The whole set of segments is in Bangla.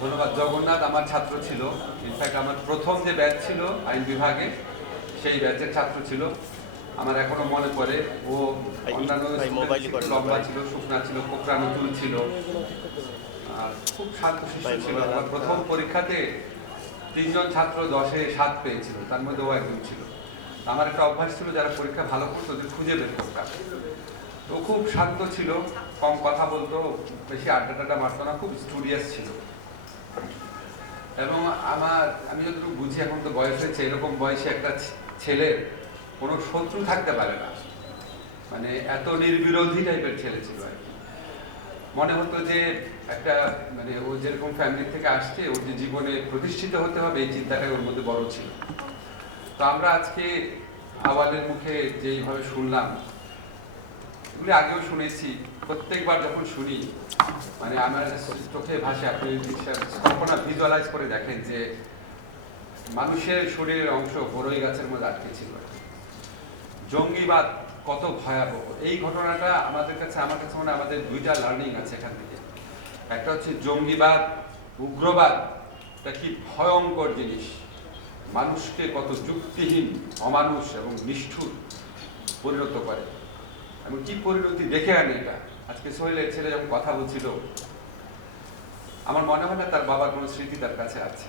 ধন্যবাদ। জগন্নাথ আমার ছাত্র ছিল। ইনফ্যাক্ট আমার প্রথম যে ব্যাচ ছিল আইন বিভাগে, সেই ব্যাচের ছাত্র ছিল। আমার এখনো মনে পড়ে, ও অন্যান্য লম্বা ছিল, শুকনা ছিল, কোকড়ানো চুল ছিল, খুব শান্ত শিশু ছিল। আমার প্রথম পরীক্ষাতে 3 জন ছাত্র 10-এ 7 পেয়েছিল, তার মধ্যে ও একজন ছিল। আমার একটা অভ্যাস ছিল, যারা পরীক্ষা ভালো করতো ওদের খুঁজে বের করতাম। তো খুব শান্ত ছিল, কম কথা বলতো, বেশি আড্ডা টাড্ডা মারতো না, খুব স্টুডিয়াস ছিল। এবং আমি যতটুকু বুঝি, এখন তো বয়স হয়েছে, এরকম বয়সে একটা ছেলের কোনো শত্রু থাকতে পারে না, মানে এত নির্বিরোধী টাইপের ছেলে ছিল আর কি। মনে হতো যে একটা, মানে ও যেরকম ফ্যামিলি থেকে আসছে, ওর যে জীবনে প্রতিষ্ঠিত হতে হবে এই চিন্তাটাই ওর মধ্যে বড় ছিল। তো আমরা আজকে আওয়ালের মুখে যেইভাবে শুনলাম, এগুলি আগেও শুনেছি, প্রত্যেকবার যখন শুনি মানে আমার চোখে ভাসে। আপনি কল্পনা ভিজুয়ালাইজ করে দেখেন যে মানুষের শরীরের অংশ বড়ই গাছের মধ্যে আটকে ছিল। জঙ্গিবাদ কত ভয়াবহ! এই ঘটনাটা আমার কাছে মনে হয় আমাদের 2টা লার্নিং আছে এখান থেকে। একটা হচ্ছে জঙ্গিবাদ, উগ্রবাদ, এটা কি ভয়ঙ্কর জিনিস, মানুষকে কত যুক্তিহীন, অমানুষ এবং নিষ্ঠুর পরিণত করে, এবং কি পরিণতি দেখে আনে এটা। আজকে সোহেলের ছেলে যখন কথা বলছিল, আমার মনে হয় না তার বাবার কোনো স্মৃতি তার কাছে আছে।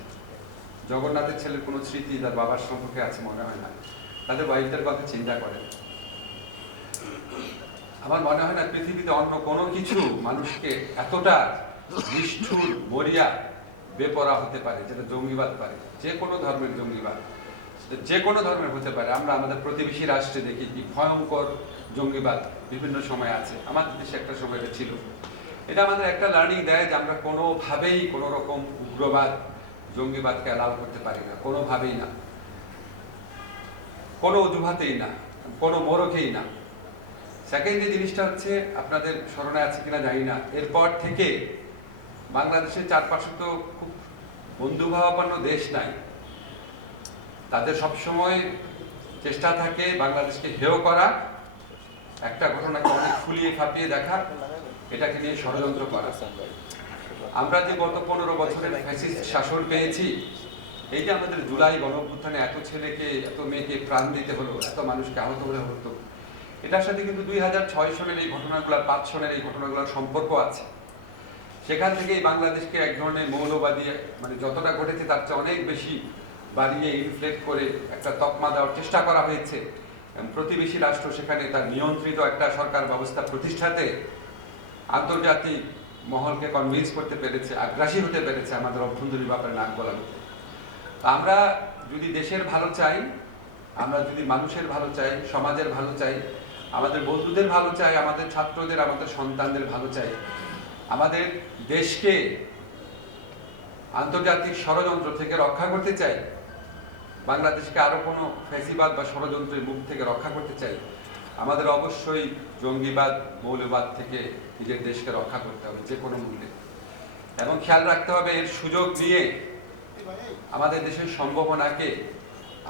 জগন্নাথের ছেলের কোনো স্মৃতি তার বাবার সম্পর্কে আছে মনে হয় না। তাদের ওয়াইফদের কথা চিন্তা করেন। আমার মনে হয় না পৃথিবীতে অন্য কোনো কিছু মানুষকে এতটা নিষ্ঠুর, মরিয়া, বেপরা হতে পারে যেটা জঙ্গিবাদ পারে। যে কোনো ধর্মের জঙ্গিবাদ, যে কোনো ধর্মের হতে পারে। আমরা আমাদের প্রতিবেশী রাষ্ট্রে দেখি কি ভয়ঙ্কর জঙ্গিবাদ বিভিন্ন সময় আছে। আমাদের দেশে একটা সময় এটা ছিল। এটা আমাদের একটা লার্নিং দেয় যে আমরা কোনোভাবেই কোনো রকম উগ্রবাদ, জঙ্গিবাদকে অ্যালাউ করতে পারি না, কোনোভাবেই না, কোনো অজুহাতেই না, কোনো মোড়কেই না। সেকেন্ড যে জিনিসটা হচ্ছে, আপনাদের স্মরণে আছে কিনা জানি না, এরপর থেকে বাংলাদেশের চারপাশে তো খুব বন্ধুভাবাপন্ন দেশ নাই। তাদের সবসময় চেষ্টা থাকে বাংলাদেশকে হেয় করা, একটা ঘটনাকে অনেক ফুলিয়ে ফাঁপিয়ে দেখা, এটাকে নিয়ে ষড়যন্ত্র করা। আমরা যে গত 15 বছরের ফ্যাসিস্ট শাসন পেয়েছি, এই যে আমাদের জুলাই গণঅভ্যুত্থানে এত ছেলেকে, এত মেয়েকে প্রাণ দিতে হলো, এত মানুষকে আহত হলে হতো, এটার সাথে কিন্তু 2006 সনের এই ঘটনাগুলো, 5 সনের এই ঘটনাগুলোর সম্পর্ক আছে। সেখান থেকেই বাংলাদেশকে এক ধরনের মৌলবাদী, মানে যতটা ঘটেছে তার চেয়ে অনেক বেশি বাড়িয়ে ইনফ্লেক্ট করে একটা তকমা দেওয়ার চেষ্টা করা হয়েছে। প্রতিবেশী রাষ্ট্র সেখানে তার নিয়ন্ত্রিত একটা সরকার ব্যবস্থা প্রতিষ্ঠাতে আন্তর্জাতিক মহলকে কনভিন্স করতে পেরেছে, আগ্রাসী হতে পেরেছে আমাদের অভ্যন্তরীণ ব্যাপারে নাক গলানোতে। আমরা যদি দেশের ভালো চাই, আমরা যদি মানুষের ভালো চাই, সমাজের ভালো চাই, আমাদের বন্ধুদের ভালো চাই, আমাদের ছাত্রদের, আমাদের সন্তানদের ভালো চাই, আমাদের দেশকে আন্তর্জাতিক ষড়যন্ত্র থেকে রক্ষা করতে চাই, বাংলাদেশকে আরো কোনো ফ্যাসিবাদ বা ষড়যন্ত্রের মুখ থেকে রক্ষা করতে চাই, আমাদের অবশ্যই জঙ্গিবাদ, মৌলবাদ থেকে নিজের দেশকে রক্ষা করতে হবে যে কোনো মূল্যে। এবং খেয়াল রাখতে হবে এর সুযোগ নিয়ে আমাদের দেশের সম্ভাবনাকে,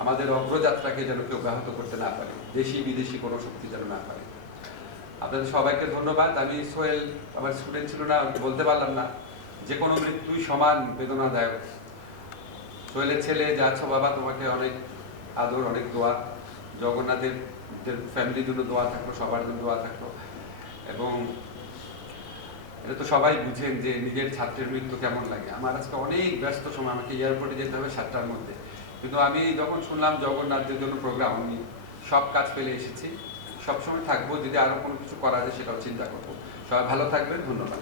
আমাদের অগ্রযাত্রাকে যেন কেউ ব্যাহত করতে না পারে, দেশি বিদেশি কোনো শক্তি যেন না পারে। আপনাদের সবাইকে ধন্যবাদ। আমি সোহেল আমার স্টুডেন্ট ছিল না, বলতে পারলাম না, যে কোনো মৃত্যুই সমান বেদনাদায়ক। সোহেলের ছেলে যে আছো বাবা, তোমাকে অনেক আদর, অনেক দোয়া। জগন্নাথের ফ্যামিলির জন্য দোয়া থাকলো, সবার জন্য দোয়া থাকলো। এবং এটা তো সবাই বুঝেন যে নিজের ছাত্রের মৃত্যু কেমন লাগে। আমার আজকে অনেক ব্যস্ত সময়, আমাকে এয়ারপোর্টে যেতে হবে 7টার মধ্যে, কিন্তু আমি যখন শুনলাম জগন্নাথদের জন্য প্রোগ্রাম, আমি সব কাজ ফেলে এসেছি। সবসময় থাকবো, যদি আরো কোনো কিছু করা যায় সেটাও চিন্তা করবো। সবাই ভালো থাকবেন, ধন্যবাদ।